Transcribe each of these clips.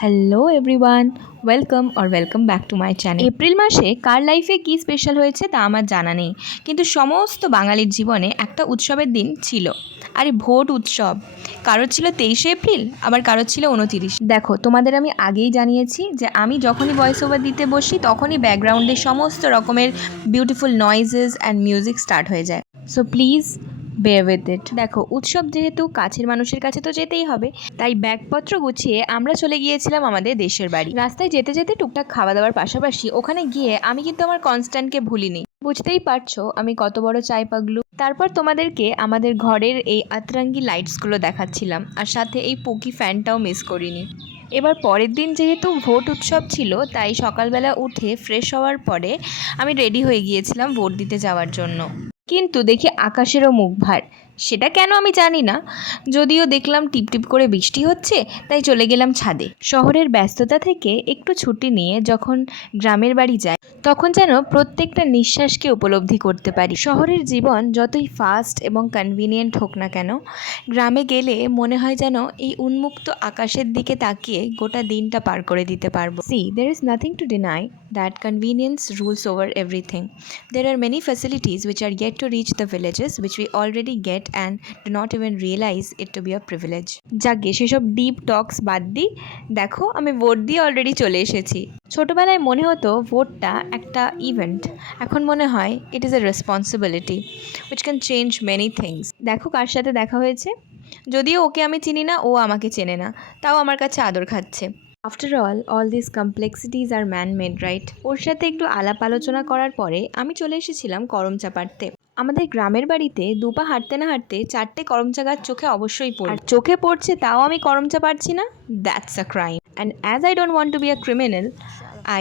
Hello everyone, welcome back to my channel. April মাসে কার লাইফে কী special হয়েছে তা আমার জানা নেই, কিন্তু সমস্ত বাঙালির জীবনে একটা উৎসবের দিন ছিল। আরে ভোট উৎসব। কারোর ছিল 23শে এপ্রিল, আবার কারোর ছিল 29। দেখো, তোমাদের আমি আগেই জানিয়েছি যে আমি যখনই ভয়েস ওভার দিতে বসি তখনই ব্যাকগ্রাউন্ডে সমস্ত রকমের beautiful noises and music start হয়ে যায়। So please bear with it. দেখো, উৎসব যেহেতু কাছের মানুষের কাছে তো যেতেই হবে, তাই ব্যাগপত্র গুছিয়ে আমরা চলে গিয়েছিলাম আমাদের দেশের বাড়ি। রাস্তায় যেতে যেতে টুকটাক খাওয়া দাওয়ার পাশাপাশি ওখানে গিয়ে আমি কিন্তু আমার কনস্ট্যান্টকে ভুলিনি। বুঝতেই পারছো আমি কত বড় চাই পাগলু। তারপর তোমাদেরকে আমাদের ঘরের এই আতরঙ্গি লাইটসগুলো দেখাচ্ছিলাম, আর সাথে এই পোকি ফ্যানটাও মিস করিনি। এবার পরের দিন যেহেতু ভোট উৎসব ছিল, তাই সকালবেলা উঠে ফ্রেশ হওয়ার পরে আমি রেডি হয়ে গিয়েছিলাম ভোট দিতে যাওয়ার জন্য। কিন্তু দেখি আকাশেরও মুখ ভার। সেটা কেন আমি জানি না, যদিও দেখলাম টিপটিপ করে বৃষ্টি হচ্ছে, তাই চলে গেলাম ছাদে। শহরের ব্যস্ততা থেকে একটু ছুটি নিয়ে যখন গ্রামের বাড়ি যাই, তখন যেন প্রত্যেকটা নিঃশ্বাসকে উপলব্ধি করতে পারি। শহরের জীবন যতই ফাস্ট এবং কনভিনিয়েন্ট হোক না কেন, গ্রামে গেলে মনে হয় যেন এই উন্মুক্ত আকাশের দিকে তাকিয়ে গোটা দিনটা পার করে দিতে পারবো। See, there is nothing to deny that convenience rules over everything. There are many facilities which are yet to reach the villages, which we already get and do not even realize it to be a privilege. যাকে সেসব deep টক্স বাদ দিই, দেখো আমি vote দিয়ে already চলে এসেছি। ছোটবেলায় মনে হতো ভোটটা একটা ইভেন্ট, এখন মনে হয় it is a responsibility which can change many things. দেখো কার সাথে দেখা হয়েছে, যদিও ওকে আমি চিনি না, ও আমাকে চেনে না, তাও আমার কাছে আদর খাচ্ছে। আফটার অল দিস কমপ্লেক্সিটিস আর ম্যান মেড, রাইট? ওর সাথে একটু আলাপ আলোচনা করার পরে আমি চলে এসেছিলাম করমচা পাড়তে। আমাদের গ্রামের বাড়িতে দুপা হাঁটতে না হাঁটতে 4টে করমচা গাছ চোখে অবশ্যই পড়ে। আর চোখে পড়ছে তাও আমি করমচা পারছি না, that's a crime. And as I don't want to be a criminal,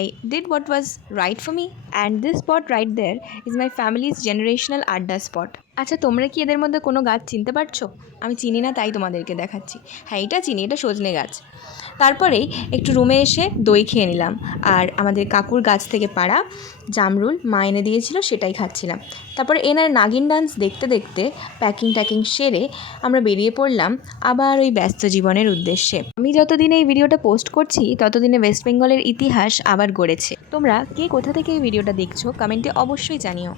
I did what was right for me, and this spot right there is my family's generational আড্ডা স্পট। আচ্ছা, তোমরা কি এদের মধ্যে কোনো গাছ চিনতে পারছো? আমি চিনি না, তাই তোমাদেরকে দেখাচ্ছি। হ্যাঁ, এটা চিনি, এটা সজনে গাছ। তারপরেই একটু রুমে এসে দই খেয়ে নিলাম, আর আমাদের কাকুর গাছ থেকে পাড়া জামরুল মা এনে দিয়েছিল, সেটাই খাচ্ছিলাম। তারপর এনার নাগিন ডান্স দেখতে দেখতে প্যাকিং সেরে আমরা বেরিয়ে পড়লাম আবার ওই ব্যস্ত জীবনের উদ্দেশ্যে। আমি যতদিনে এই ভিডিওটা পোস্ট করছি ততদিনে ওয়েস্ট বেঙ্গলের ইতিহাস আবার গড়েছে। তোমরা কে কোথা থেকে এই ভিডিওটা দেখছো কমেন্টে অবশ্যই জানিও।